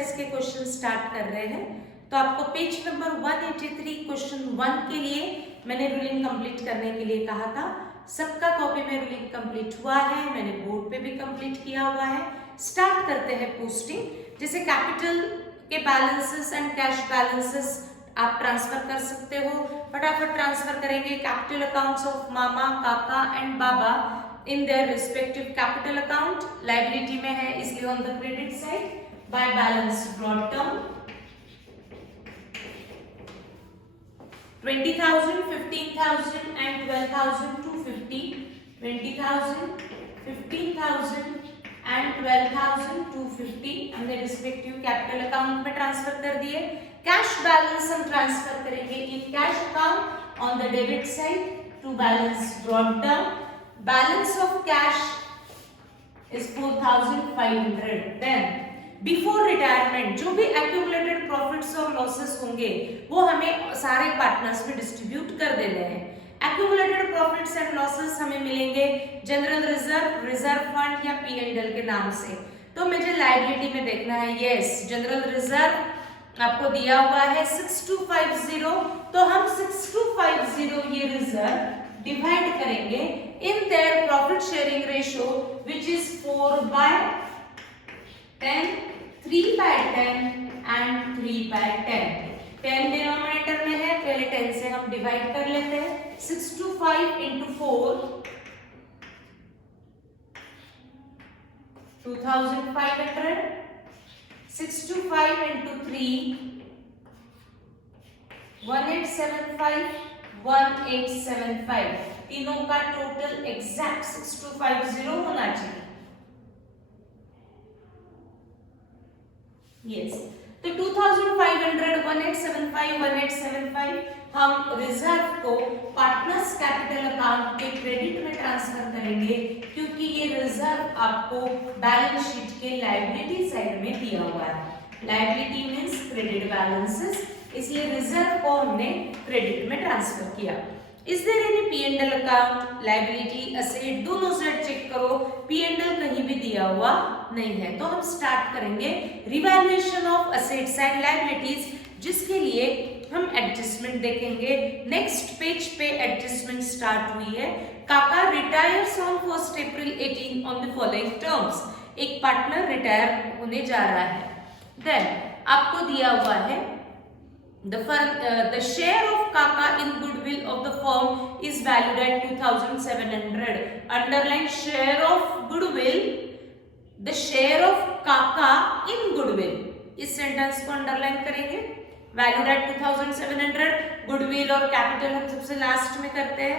Exercise के question start कर रहे हैं। तो आपको पेज नंबर 183 क्वेश्चन 1 के लिए मैंने रूलिंग कंप्लीट करने के लिए कहा था। सबका कॉपी में रूलिंग कंप्लीट हुआ है, मैंने बोर्ड पे भी कंप्लीट किया हुआ है। स्टार्ट करते हैं पोस्टिंग। जैसे कैपिटल के बैलेंसेस एंड कैश बैलेंसेस आप ट्रांसफर कर सकते हो, फटाफट ट्रांसफर करेंगे। कैपिटल अकाउंट्स ऑफ मामा, काका and Baba in their respective capital account, liability में है इसलिए on the credit side. By balance brought down 20,000, 15,000 and 12,000 to 50, 20,000, 15,000 and 12,000 to 50 हमने रिस्पेक्टिव कैपिटल अकाउंट में ट्रांसफर कर दिए। कैश बैलेंस हम ट्रांसफर करेंगे in cash account on the debit side to balance brought down. Balance of cash is 4,500। Then before retirement जो भी accumulated profits और losses होंगे वो हमें सारे पार्टनर्स में डिस्ट्रीब्यूट कर देने हैं। एक्यूमुलेटेड प्रॉफिट्स एंड लॉसेस हमें मिलेंगे जनरल रिजर्व, रिजर्व फंड या P&L के नाम से। तो मुझे लायबिलिटी में देखना है, यस जनरल रिजर्व आपको दिया हुआ है 6250, तो हम 6250 ये रिजर्व डिवाइड करेंगे in their profit sharing ratio which is 4/10, 3/10 and 3/10। 10 denominator में है, पहले 10 से हम डिवाइड कर लेते हैं। 625 into 4 2,500, 625 into 3 1875, 1875। तीनों का टोटल एग्जैक्ट 6250 होना चाहिए। यस, तो 2500, 1875, 1875 हम रिजर्व को पार्टनर्स कैपिटल अकाउंट के क्रेडिट में ट्रांसफर करेंगे क्योंकि ये रिजर्व आपको बैलेंस शीट के लायबिलिटी साइड में दिया हुआ है। लायबिलिटी मींस क्रेडिट बैलेंसेस, इसलिए रिजर्व को हमने क्रेडिट में ट्रांसफर किया। Is there any P&L account, liability, asset, दोनों साइड चेक करो। P&L कहीं भी दिया हुआ नहीं है। तो हम स्टार्ट करेंगे revaluation of assets and liabilities, जिसके लिए हम एडजस्टमेंट देखेंगे। नेक्स्ट पेज पे एडजस्टमेंट स्टार्ट हुई है। काका retires on 1 April 18 on the following terms. एक पार्टनर रिटायर होने जा रहा है। देन आपको दिया हुआ है the share of Kaka in goodwill of the firm is valued at 2,700. Underline share of goodwill, the share of Kaka in goodwill। इस सेंटेंस को अंडरलाइन करेंगे। valued at 2,700, goodwill और कैपिटल हम सबसे लास्ट में करते हैं।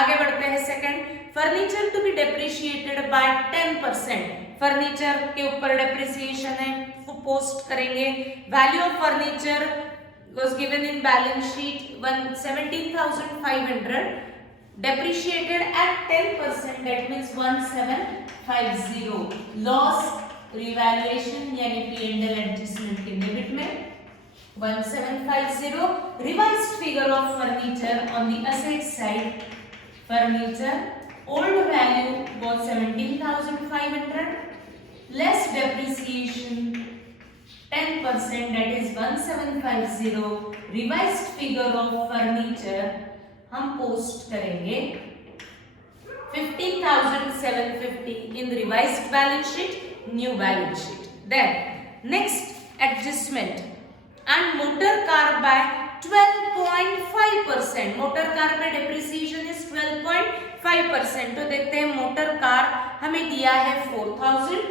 आगे बढ़ते हैं second, furniture to be depreciated by 10%। Furniture के ऊपर डेप्रिसिएशन है, वो पोस्ट करेंगे। Value of furniture was given in balance sheet 17,500, depreciated at 10%, that means 1750। loss revaluation यानी P&L adjustment के डेबिट में 1750। revised figure of furniture on the asset side, furniture old value was 17,500 less depreciation 10%, that is 1750। revised figure of furniture हम post करेंगे 15,750 in the revised balance sheet, new balance sheet। then next adjustment and motor car by 12.5%। Motor car पे depreciation is 12.5%। तो देखते हैं motor car हमें दिया है 4,000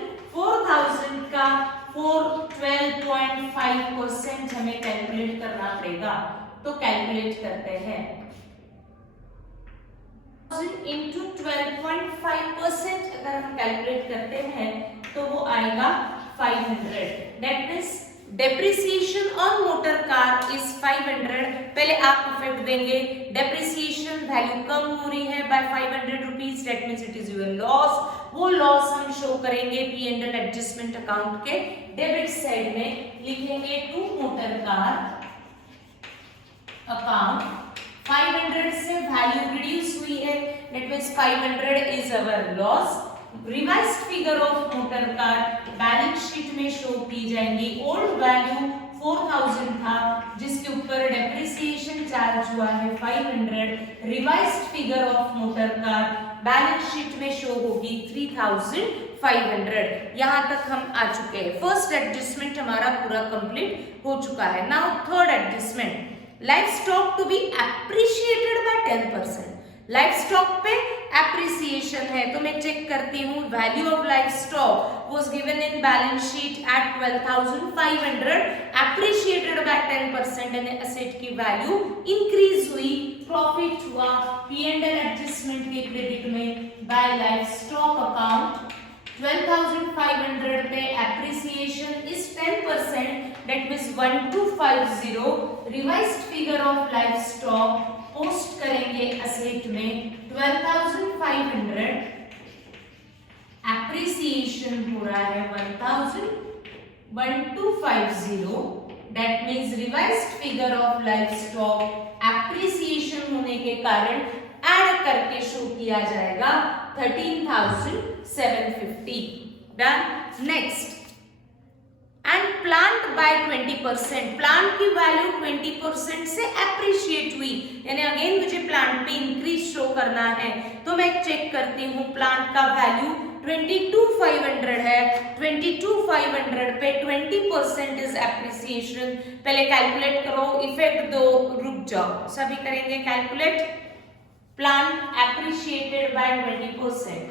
का 12.5% हमें कैलकुलेट करना पड़ेगा। तो कैलकुलेट करते हैं into 12.5% अगर हम कैलकुलेट करते हैं तो वो आएगा 500। That means depreciation on motor car is 500। पहले आप इफेक्ट देंगे, डेप्रिसिएशन वैल्यू कम हो रही है by 500 rupees, that means it is your loss. वो लॉस हम शो करेंगे P&L एडजस्टमेंट अकाउंट के डेबिट साइड में, लिखेंगे टू मोटर कार अकाउंट। 500 से वैल्यू रिड्यूस हुई है, that means 500 is our loss. Revised figure of motor car balance sheet में शो की जाएंगी। ओल्ड वैल्यू 4000 था जिसके ऊपर डेप्रिसिएशन चार्ज हुआ है 500। Revised figure of motor car balance sheet में शो होगी 3500। यहां तक हम आ चुके हैं। फर्स्ट एडजस्टमेंट हमारा पूरा कंप्लीट हो चुका है। Now third adjustment, life stock to be appreciated by 10%। Life stock पे एप्रिसिएशन है तो मैं चेक करती हूँ value of life stock was given in balance sheet at 12,500, appreciated by 10% यानी एसेट की वैल्यू इंक्रीज हुई, प्रॉफिट हुआ। P&L एडजस्टमेंट के क्रेडिट में बाय लाइफ स्टॉक अकाउंट 12,500 पे appreciation is 10%, that means 1250। Revised figure of life stock post करेंगे asset में 12,500, appreciation हो रहा है 1250, that means revised figure of life stock appreciation होने के कारण ऐड करके शो किया जाएगा 13,750। Done. Next, and plant by 20%, plant की वैल्यू 20% से एप्रिशिएट हुई, यानी अगेन मुझे प्लांट पे इंक्रीज शो करना है तो मैं चेक करती हूँ प्लांट का वैल्यू 22,500 है। 22,500 पे 20% इज एप्रिसिएशन। पहले कैलकुलेट करो, इफेक्ट दो, रुक जाओ, सभी करेंगे कैलकुलेट। प्लांट एप्रिशिएटेड बाय 20%,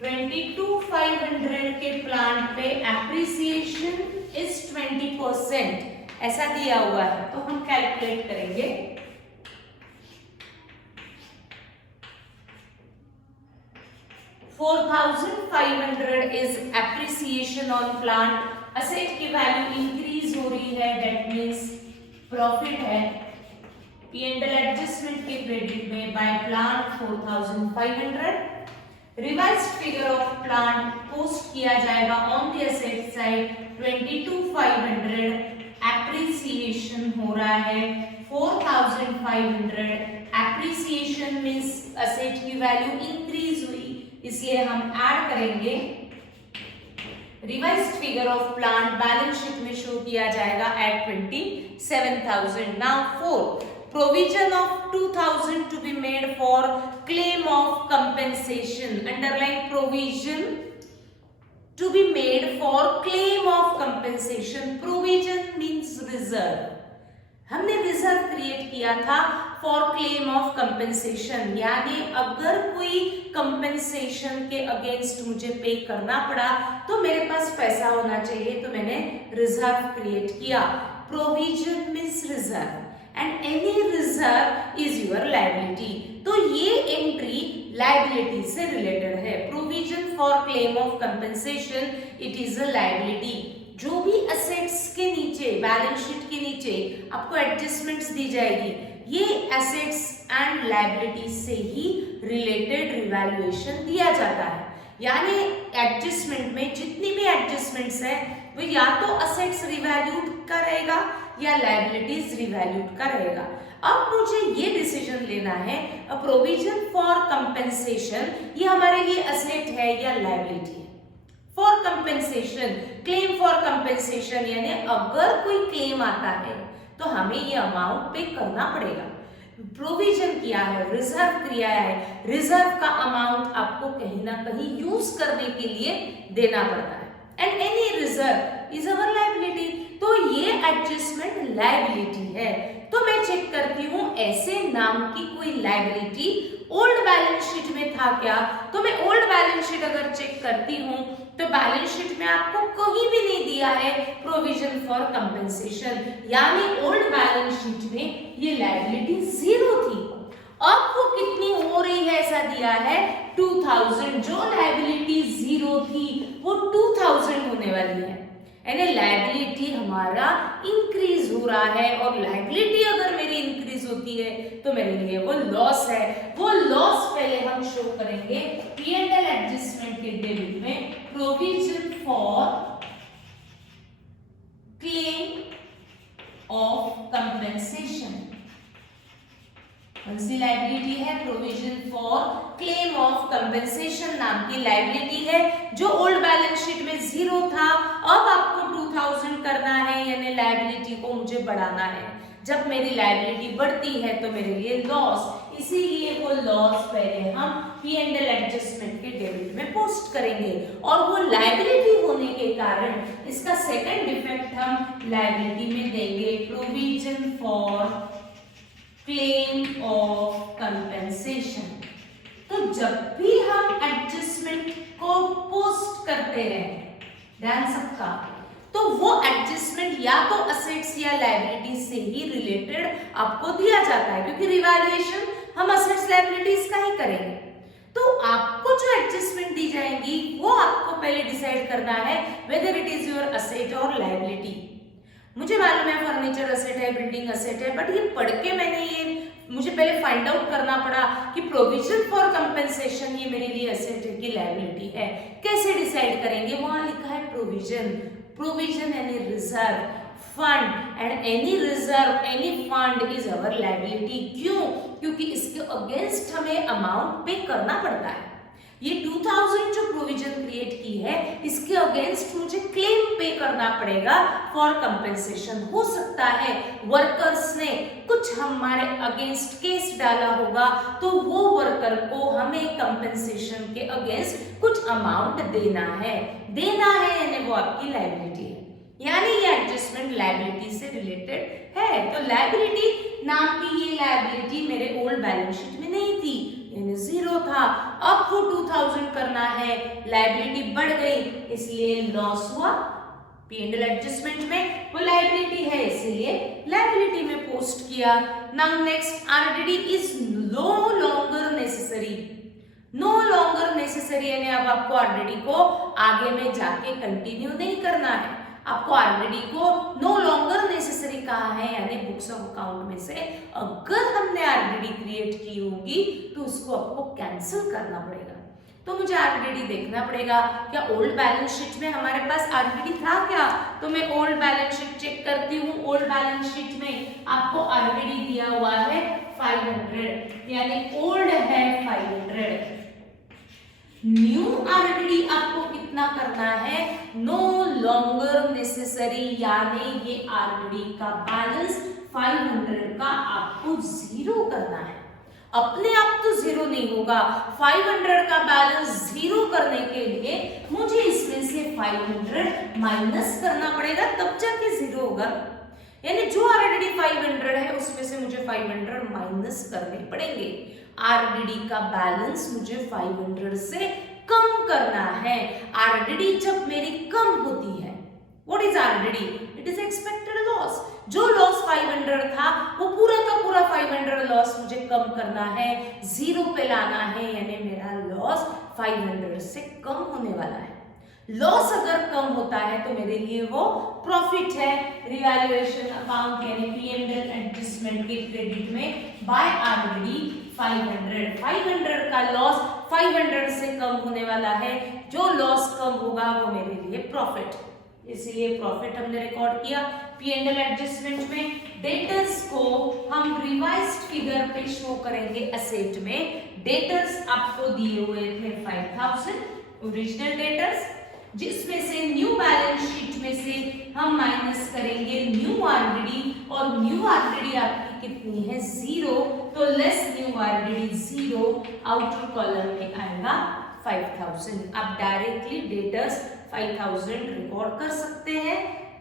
22,500 के प्लांट पे एप्रिसिएशन इज 20%, ऐसा दिया हुआ है तो हम कैलकुलेट करेंगे। $4,500 is appreciation on plant. Asset की वैल्यू इंक्रीज हो रही है, दैट मींस प्रॉफिट है। P&L एडजस्टमेंट के क्रेडिट में by plant 4,500। Revised figure of plant post किया जाएगा on the asset side 22,500, appreciation हो रहा है 4,500। एप्रिसिएशन मींस असेट की वैल्यू इंक्रीज हुई, इसलिए हम ऐड करेंगे। Revised figure of plant balance sheet में शो किया जाएगा eight 27,000। Now 4, provision of 2,000 to be made for claim of compensation. Underline provision to be made for claim of compensation. Provision means reserve. हमने reserve create किया था for claim of compensation, यानी अगर कोई compensation के against मुझे पे करना पड़ा तो मेरे पास पैसा होना चाहिए, तो मैंने रिजर्व क्रिएट किया। Provision means reserve and any reserve is your liability, तो ये एंट्री लाइबिलिटी से रिलेटेड है। Provision for claim of compensation it is a liability. जो भी असेट्स के नीचे बैलेंस शीट के नीचे आपको एडजस्टमेंट्स दी जाएगी, ये एसेट्स एंड लाइबिलिटी से ही रिलेटेड रिवैल्यूएशन दिया जाता है। यानी एडजस्टमेंट में जितनी भी एडजस्टमेंट्स है वो या तो असेट्स रिवैल्यूड का रहेगा या लाइबिलिटीज रिवैल्यूड का रहेगा। अब मुझे ये डिसीजन लेना है प्रोविजन फॉर कंपेंसेशन ये हमारे लिए असेट है या लाइबिलिटी है। For compensation, claim for compensation यानी अगर कोई क्लेम आता है तो हमें ये अमाउंट पे करना पड़ेगा। प्रोविजन किया है, रिजर्व किया है, रिजर्व का अमाउंट आपको कहीं ना कहीं यूज करने के लिए देना पड़ता है। And any reserve is our liability, तो ये एडजस्टमेंट लाइबिलिटी है। तो मैं चेक करती हूँ ऐसे नाम की कोई लाइबिलिटी ओल्ड बैलेंस शीट में था क्या, तो मैं ओल्ड बैलेंस शीट अगर चेक करती हूँ तो बैलेंस शीट में आपको कहीं भी नहीं दिया है प्रोविजन फॉर कंपेंसेशन, यानी ओल्ड बैलेंस शीट में ये लाइबिलिटी 0 थी। अब वो कितनी हो रही है ऐसा दिया है 2000, जो लाइबिलिटी 0 थी वो 2000 होने वाली है, यानी लाइबिलिटी हमारा इंक्रीज हो रहा है। और लाइबिलिटी अगर मेरी इंक्रीज होती है तो मेरे लिए वो लॉस है। वो लॉस पहले हम शो करेंगे P&L एडजस्टमेंट के डेबिट में, प्रोविजन फॉर क्लेम ऑफ है provision for claim of compensation नाम की लायबिलिटी है, जो ओल्ड बैलेंस शीट में 0 था, अब आपको 2000 करना है, यानी लायबिलिटी को मुझे बढ़ाना है। जब मेरी लायबिलिटी बढ़ती है तो मेरे लिए लॉस, इसीलिए वो लॉस पहले हम P&L एडजस्टमेंट के डेबिट में पोस्ट करेंगे, और वो लायबिलिटी होने के कारण इसका सेकंड इफेक्ट हम लायबिलिटी में देंगे, provision for claim of compensation. तो जब भी हम एडजस्टमेंट को पोस्ट करते हैं, ध्यान सबका, तो वो एडजस्टमेंट या तो असेट्स या लायबिलिटीज से ही रिलेटेड आपको दिया जाता है, क्योंकि रिवैल्यूएशन हम असेट्स लायबिलिटीज का ही करेंगे। तो आपको जो एडजस्टमेंट दी जाएंगी वो आपको पहले डिसाइड करना है whether it is your asset और लायबिलिटी। मुझे मालूम है फर्नीचर असेट है, बिल्डिंग असेट है, बट ये पढ़ के मुझे पहले फाइंड आउट करना पड़ा कि प्रोविजन फॉर कंपेंसेशन ये मेरे लिए असेट है कि लायबिलिटी है, कैसे डिसाइड करेंगे? वहां लिखा है प्रोविजन, प्रोविजन यानी reserve, fund, and any reserve any fund is our liability. क्यों? क्योंकि इसके अगेंस्ट हमें अमाउंट पे करना पड़ता है। ये 2000 जो प्रोविजन क्रिएट की है, इसके अगेंस्ट मुझे क्लेम पे करना पड़ेगा फॉर कंपेंसेशन। हो सकता है वर्कर्स ने कुछ हमारे अगेंस्ट केस डाला होगा, तो वो वर्कर को हमें कंपेंसेशन के अगेंस्ट कुछ अमाउंट देना है यानी वो आपकी लायबिलिटी है, यानी ये एडजस्टमेंट लायबिलिटी से रिलेटेड है। तो लायबिलिटी नाम की ये लायबिलिटी मेरे ओल्ड बैलेंस शीट में नहीं थी, यानी 0 था, अब वो 2000 करना है, लायबिलिटी बढ़ गई, इसलिए लॉस हुआ। P&L एडजस्टमेंट में वो लायबिलिटी है, इसलिए लायबिलिटी में पोस्ट किया। Now next, RDD is no longer necessary. No longer necessary यानी अब आपको आरडीडी को आगे में जाके कंटिन्यू नहीं करना है, आपको आरडीडी को नो लॉन्गर नेसेसरी कहा है, यानी बुक्स ऑफ अकाउंट में से अगर हमने आरडीडी क्रिएट की होगी तो उसको आपको कैंसिल करना पड़ेगा। तो मुझे आरडीडी देखना पड़ेगा, क्या ओल्ड बैलेंस शीट में हमारे पास आरडीडी था क्या? तो मैं ओल्ड बैलेंस शीट चेक करती हूँ। ओल्ड बैलेंस शीट में आपको आरडीडी दिया हुआ है 500, यानी ओल्ड है 500। न्यू आरडीडी आपको कितना करना है? नो लॉन्गर नेसेसरी, यानी ये आरडीडी का बैलेंस 500 का आपको 0 करना है। अपने आप तो 0 नहीं होगा, 500 का बैलेंस 0 करने के लिए मुझे इसमें से 500 माइनस करना पड़ेगा, तब जाके 0 होगा। यानी जो आरडीडी 500 है उसमें से मुझे 500 माइनस करने पड़ेंगे। आरडीडी का बैलेंस मुझे 500 से कम करना है। आरडीडी जब मेरी कम होती है, what is RDD? It is expected loss. जो लॉस 500 था वो पूरा का पूरा 500 लॉस मुझे कम करना है, 0 पे लाना है, यानी मेरा लॉस 500 से कम होने वाला है। लॉस अगर कम होता है तो मेरे लिए वो प्रॉफिट है। रिवैल्यूएशन अकाउंट यानी P&L एडजस्टमेंट के क्रेडिट में बाय आरडीडी 500 का लॉस 500 से कम होने वाला है। जो लॉस कम होगा वो मेरे लिए प्रॉफिट, इसलिए प्रॉफिट हमने रिकॉर्ड किया। P&L एडजस्टमेंट में डेटर्स को हम रिवाइज्ड फिगर पे शो करेंगे असेट में। डेटर्स आपको दिए हुए थे 5000 ओरिजिनल डेटर्स, जिसमें से न्यू बैलेंस शीट में से हम माइनस करेंगे न्यू आरडीडी, और न्यू आरडीडी आपकी कितनी है? 0, तो less new RDD 0, outer column में आएगा 5000। आप डायरेक्टली डेटर्स 5000 रिकॉर्ड कर सकते हैं,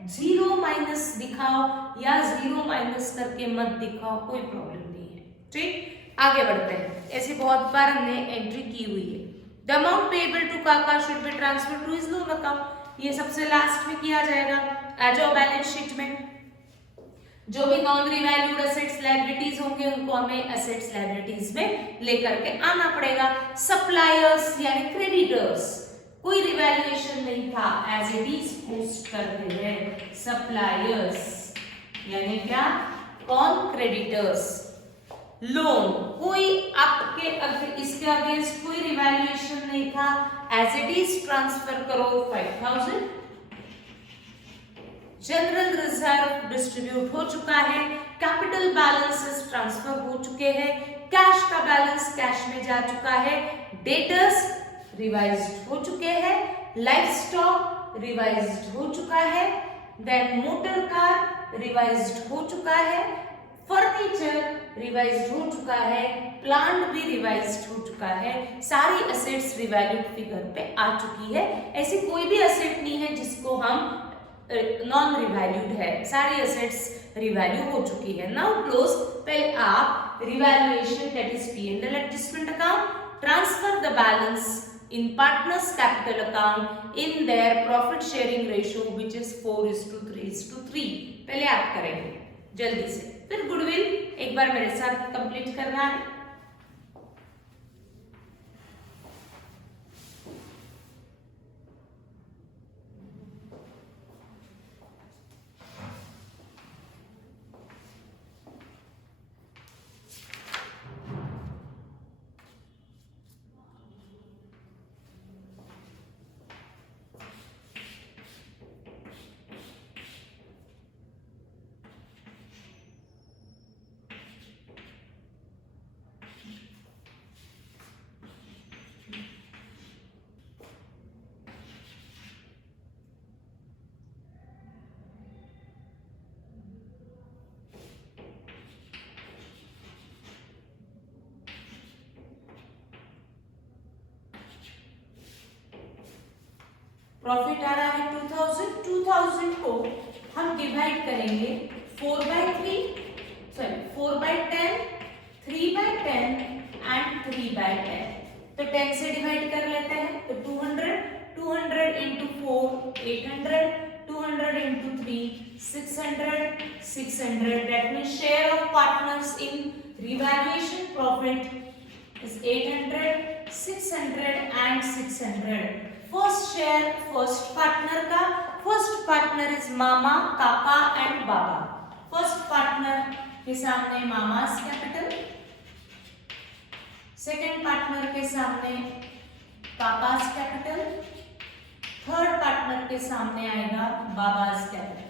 0 माइनस दिखाओ या 0 माइनस करके मत दिखाओ, कोई प्रॉब्लम नहीं है। ठीक, आगे बढ़ते हैं। ऐसे बहुत बार हमने एंट्री की हुई है। The amount payable to काका should be transferred to his loan account, ये सबसे लास्ट में किया जाएगा। आ जाओ बैलेंस शीट में, जो भी नॉन रिवैल्यूड एसेट्स लायबिलिटीज होंगे उनको हमें एसेट्स लायबिलिटीज में लेकर के आना पड़ेगा। सप्लायर्स यानी क्रेडिटर्स, कोई रिवैल्यूएशन नहीं था, एज इट इज पोस्ट करते हैं। सप्लायर्स यानी क्या? कौन? क्रेडिटर्स। लोन, कोई आपके इसके अगेंस्ट कोई रिवैल्यूएशन नहीं था, एज इट इज ट्रांसफर करो 5000। जनरल रिजर्व डिस्ट्रीब्यूट हो चुका है, कैपिटल बैलेंसेस ट्रांसफर हो चुके हैं, कैश का बैलेंस कैश में जा चुका है, डेटर्स रिवाइज्ड हो चुके हैं, लाइफ स्टॉक रिवाइज्ड हो चुका है, देन मोटर कार रिवाइज्ड हो चुका है, फर्नीचर रिवाइज्ड हो चुका है, प्लांट भी रिवाइज्ड हो चुका है, सारी असेट्स रिवैल्यूड फिगर पे आ चुकी है। ऐसी कोई भी असेट नहीं है जिसको हम नॉन रिवैल्यूड है, सारी असेट्स रिवैल्यू हो चुकी है। नाउ क्लोज, पहले आप revaluation that is P&L adjustment account, transfer the balance in partners capital account in their profit sharing ratio which is 4:3:3। पहले आप करेंगे जल्दी से, फिर गुडविल एक बार मेरे साथ कंप्लीट करना है। प्रॉफिट आ रहा है 2000 को हम डिवाइड करेंगे 4/10, 3/10 एंड 3/10। तो 10 से डिवाइड कर लेते हैं, तो 200 into 4 800, 200 into 3 600। That means share of partners in revaluation profit is 800, 600 and 600। First share first partner का, फर्स्ट पार्टनर इज मामा, काका एंड बाबा। फर्स्ट पार्टनर के सामने मामास कैपिटल, सेकंड पार्टनर के सामने काकास कैपिटल, थर्ड पार्टनर के सामने आएगा बाबास capital.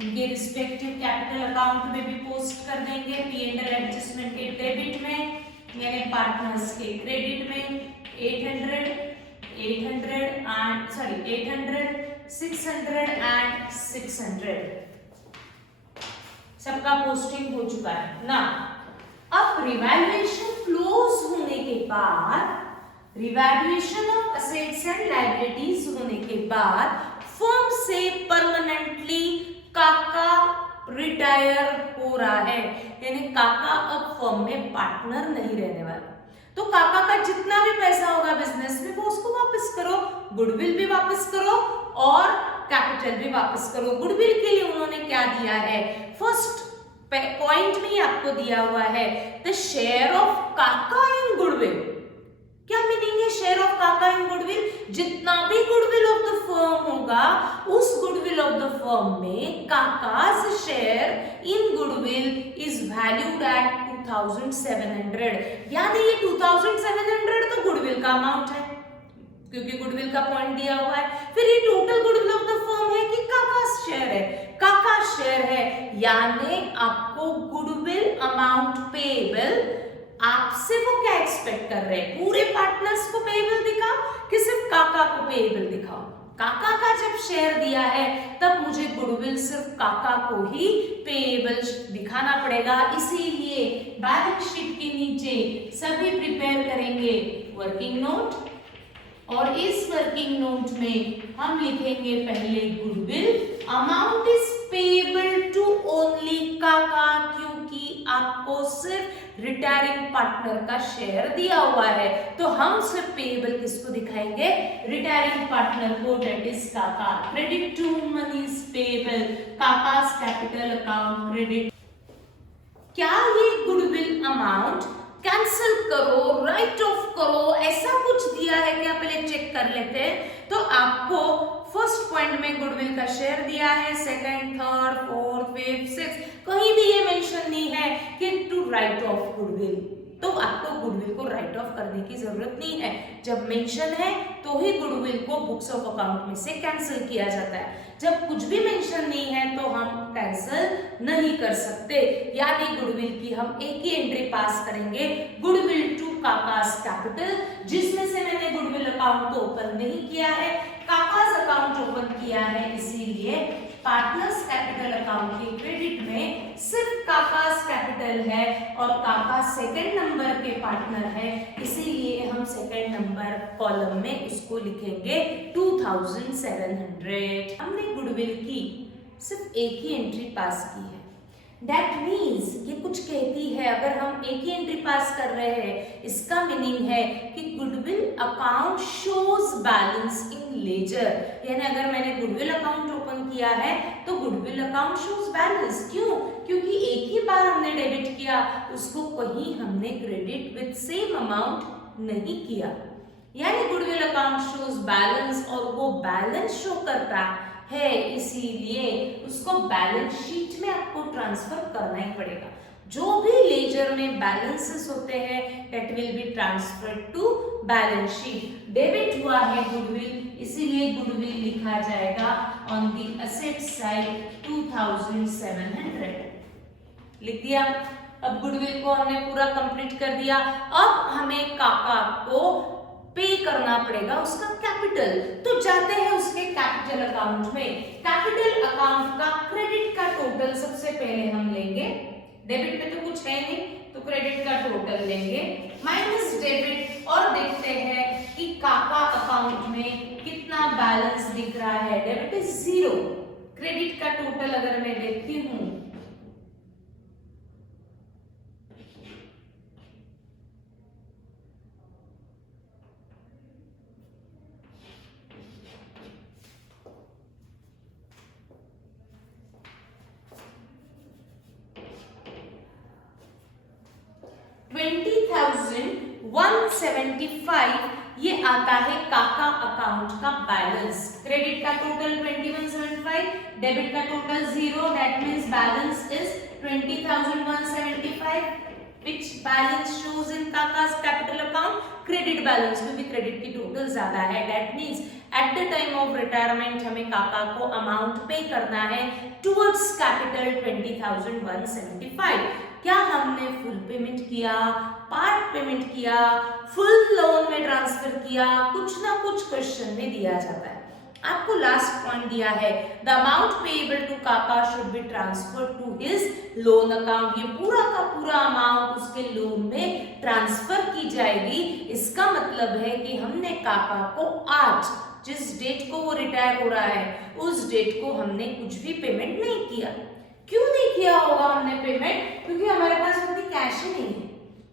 उनके रिस्पेक्टिव कैपिटल अकाउंट में भी पोस्ट कर देंगे, P&L एडजस्टमेंट के डेबिट में यानी पार्टनर्स के क्रेडिट में 800, 600 and 600 सबका पोस्टिंग हो चुका है ना। अब रिवैल्यूएशन क्लोज होने के बाद, revaluation of assets and liabilities होने के बाद फर्म से परमानेंटली काका रिटायर हो रहा है, यानी काका अब फर्म में पार्टनर नहीं रहने वाला। तो काका का जितना भी पैसा होगा बिजनेस में वो उसको वापस करो, गुडविल भी वापस करो और कैपिटल भी वापस करो। गुडविल के लिए उन्होंने क्या दिया है, फर्स्ट पॉइंट में ही आपको दिया हुआ है द शेयर ऑफ काका इन गुडविल। क्या मीनिंग है शेयर ऑफ काका इन गुडविल? जितना भी गुडविल ऑफ द फर्म होगा उस गुडविल ऑफ द फर्म में Kaka's share in goodwill is valued at 2700। यानी ये 2700 तो गुडविल का अमाउंट है क्योंकि गुडविल का पॉइंट दिया हुआ है। फिर ये total goodwill of the firm है कि काका शेयर है, काका शेयर है, यानी आपको गुडविल अमाउंट पेएबल आपसे वो क्या एक्सपेक्ट कर रहे हैं, पूरे पार्टनर्स को पेएबल दिखाओ कि सिर्फ काका को पेएबल दिखाओ। काका का जब शेयर दिया है तब मुझे गुडविल सिर्फ काका को ही पेएबल दिखाना पड़ेगा, इसीलिए बैलेंस शीट के नीचे सभी प्रिपेयर करेंगे वर्किंग नोट और इस वर्किंग नोट में हम लिखेंगे पहले goodwill amount is payable to only Kaka, क्योंकि आपको सिर्फ रिटायरिंग पार्टनर का शेयर दिया हुआ है तो हम सिर्फ पेएबल किसको दिखाएंगे, रिटायरिंग पार्टनर को, that is Kaka. Credit to monies payable, Kaka's capital account credit. क्या ये गुडविल अमाउंट कैंसिल करो, राइट ऑफ करो, ऐसा कुछ दिया है क्या, पहले चेक कर लेते हैं। तो आपको फर्स्ट पॉइंट में गुडविल का शेयर दिया है, second, third, fourth, fifth, sixth, कहीं भी ये मेंशन नहीं है कि टू राइट ऑफ गुडविल। तो आपको गुडविल को राइट ऑफ करने की जरूरत नहीं है। जब मेंशन है तो ही गुडविल को बुक्स ऑफ अकाउंट में से कैंसिल किया जाता है। जब कुछ भी मेंशन नहीं है तो हम कैंसिल नहीं कर सकते। यानी गुडविल की हम एक ही एंट्री पास करेंगे, गुडविल टू काकास कैपिटल, जिसमें से मैंने गुडविल अकाउंट तो ओपन नहीं किया है, काकास अकाउंट ओपन किया है, इसीलिए पार्टनर्स कैपिटल अकाउंट के क्रेडिट में सिर्फ काकास कैपिटल है और काका सेकंड नंबर के पार्टनर है, इसीलिए हम सेकंड नंबर कॉलम में उसको लिखेंगे 2700। हमने गुडविल की सिर्फ एक ही एंट्री पास की है। That means ये कुछ कहती है, अगर हम एक ही एंट्री पास कर रहे हैं, इसका मीनिंग है कि goodwill account shows balance in ledger. यानी अगर मैंने गुडविल अकाउंट ओपन किया है तो गुडविल अकाउंट शोज बैलेंस। क्यों? क्योंकि एक ही बार हमने डेबिट किया, उसको कहीं हमने क्रेडिट विद सेम अमाउंट नहीं किया। यानी गुडविल अकाउंट शोज बैलेंस, और वो बैलेंस शो करता है, इसीलिए उसको बैलेंस शीट में आपको ट्रांसफर करना ही पड़ेगा। जो भी लेजर में बैलेंसेस होते हैं that will be transferred to balance sheet. Debit हुआ है गुडविल, इसीलिए गुडविल लिखा जाएगा ऑन द असेट साइड 2700। लिख दिया। अब गुडविल को हमने पूरा कंप्लीट कर दिया। अब हमें काका को पे करना पड़ेगा उसका कैपिटल, तो जाते हैं उसके कैपिटल अकाउंट में। कैपिटल अकाउंट का क्रेडिट का टोटल सबसे पहले हम लेंगे। डेबिट में तो कुछ है नहीं, तो क्रेडिट का टोटल लेंगे माइनस डेबिट, और देखते हैं कि काका अकाउंट में कितना बैलेंस दिख रहा है। डेबिट इज 0, क्रेडिट का टोटल अगर मैं देखती हूँ 20,175 ये आता है काका अकाउंट का बैलेंस। क्रेडिट का टोटल 2175, डेबिट का total 0, that means balance is 20,175 which balance shows in काका's capital account credit balance, क्योंकि क्रेडिट की टोटल ज्यादा है। That means at the time of retirement हमें काका को अमाउंट पे करना है टुवर्ड्स कैपिटल 20,175। क्या हमने फुल पेमेंट किया, पार्ट पेमेंट किया, फुल लोन में ट्रांसफर किया, कुछ ना कुछ क्वेश्चन में दिया जाता है। आपको लास्ट पॉइंट दिया है the amount payable to Kaka should be transferred to his loan account. ये पूरा का पूरा अमाउंट उसके लोन में ट्रांसफर की जाएगी। इसका मतलब है कि हमने काका को आज जिस डेट को वो रिटायर हो रहा है उस डेट को हमने कुछ भी पेमेंट नहीं किया। क्यों नहीं किया होगा हमने पेमेंट? क्योंकि हमारे पास उतनी कैश ही नहीं है।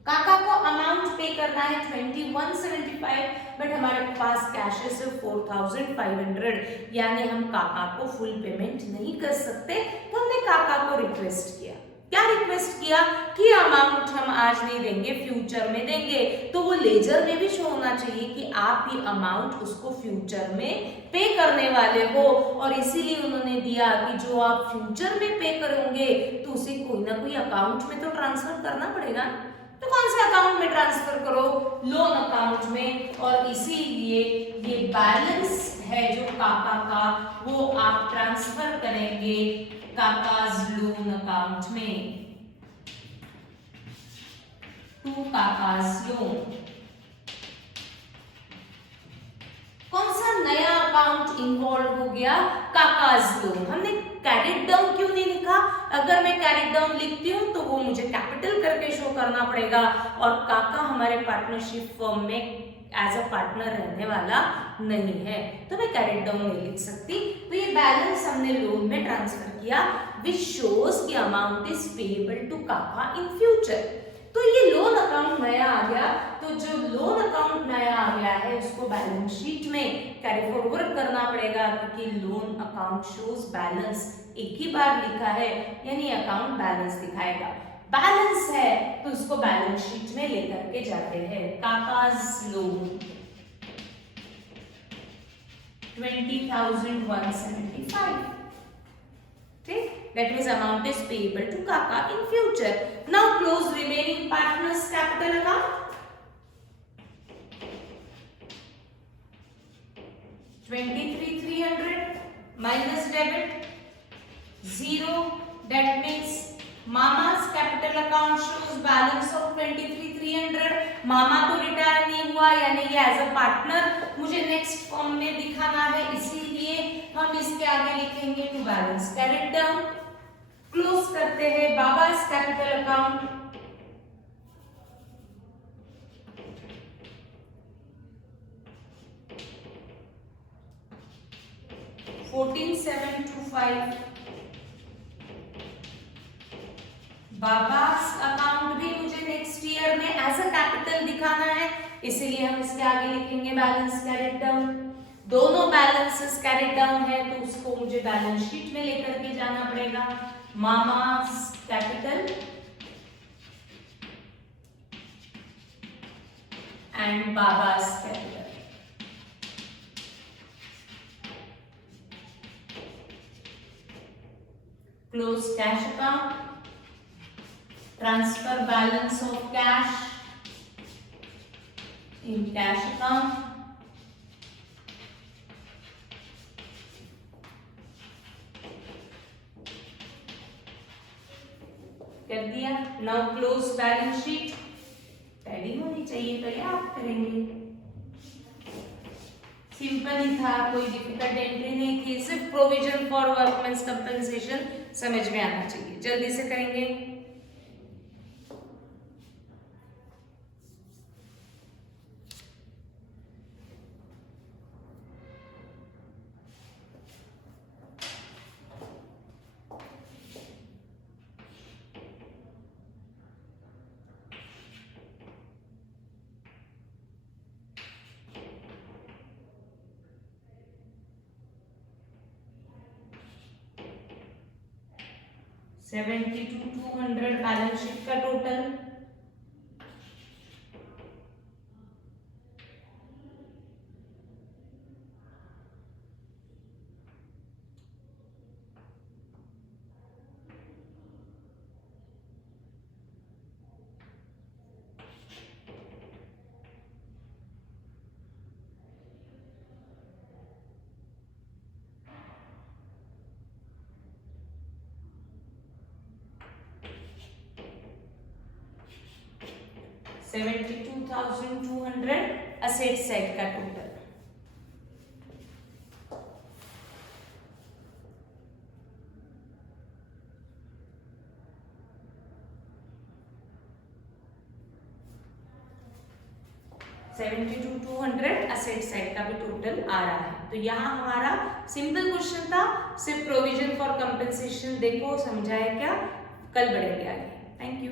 काका को अमाउंट पे करना है 2175, बट हमारे पास कैश है सिर्फ 4500, यानी हम काका को फुल पेमेंट नहीं कर सकते। तो हमने काका को रिक्वेस्ट किया। क्या रिक्वेस्ट किया? कि अमाउंट हम आज नहीं देंगे, फ्यूचर में देंगे। तो वो लेजर में भी शो होना चाहिए कि आप ये अमाउंट उसको फ्यूचर में पे करने वाले हो, और इसीलिए उन्होंने दिया कि जो आप फ्यूचर में पे करोगे तो उसे कोई ना कोई अकाउंट में तो ट्रांसफर करना पड़ेगा। तो कौन से अकाउंट में ट्रांसफर करो? लोन अकाउंट में। और इसीलिए ये बैलेंस है जो काका का वो आप ट्रांसफर करेंगे काकाज लोन अकाउंट में, टू काकाज लोन। कौन सा नया अकाउंट इन्वॉल्व हो गया? काकाज लोन। हमने कैरिड डाउन क्यों नहीं लिखा? अगर मैं कैरिड डाउन लिखती हूँ तो वो मुझे कैपिटल करके शो करना पड़ेगा, और काका हमारे पार्टनरशिप फर्म में एज अ पार्टनर रहने वाला नहीं है, तो मैं कैरिड डाउन नहीं लिख सकती। तो ये बैलेंस हमने लोन में ट्रांसफर किया विच शोज कि अमाउंट इज पेएबल टू काका इन फ्यूचर। तो ये लोन अकाउंट नया आ गया। तो जो लोन अकाउंट नया आ गया है उसको बैलेंस शीट में कैरी फॉरवर्ड करना पड़ेगा, क्योंकि लोन अकाउंट शोज बैलेंस एक ही बार लिखा है, यानी अकाउंट बैलेंस दिखाएगा। बैलेंस है तो उसको बैलेंस शीट में लेकर के जाते हैं। काकाज लोन 20,175, ठीक। That means amount is payable to Kaka in future. Now close remaining partners capital account. 23,300 minus debit 0. That means Mama's capital account shows balance of 23,300. मामा तो रिटायर नहीं हुआ, यानी ये एज अ पार्टनर मुझे नेक्स्ट फॉर्म में दिखाना है, इसीलिए हम इसके आगे लिखेंगे to balance carried down. Close करते हैं Baba's capital account. $14,725. Baba's account भी मुझे नेक्स्ट ईयर में एज अ कैपिटल दिखाना है, इसीलिए हम इसके आगे लिखेंगे बैलेंस कैरिड डाउन. दोनों बैलेंसेस कैरिड डाउन है तो उसको मुझे बैलेंस शीट में लेकर के जाना पड़ेगा. Mama's capital and Baba's capital. Close cash account. Transfer balance of cash in cash account. कर दिया. Now close balance sheet. Tally होनी चाहिए तो ये आप करेंगे. सिंपल ही था, कोई डिफिकल्ट एंट्री नहीं थी, सिर्फ प्रोविजन फॉर वर्कमेंस कंपनसेशन समझ में आना चाहिए. जल्दी से करेंगे. $72,200 बैलेंस शीट का टोटल. $72,200 असेट साइड का टोटल. $72,200 असेट साइड का भी टोटल आ रहा है. तो यहाँ हमारा सिंपल क्वेश्चन था, सिर्फ प्रोविजन फॉर कंपनसेशन देखो समझाया क्या. कल बढ़ेंगे आगे. Thank you.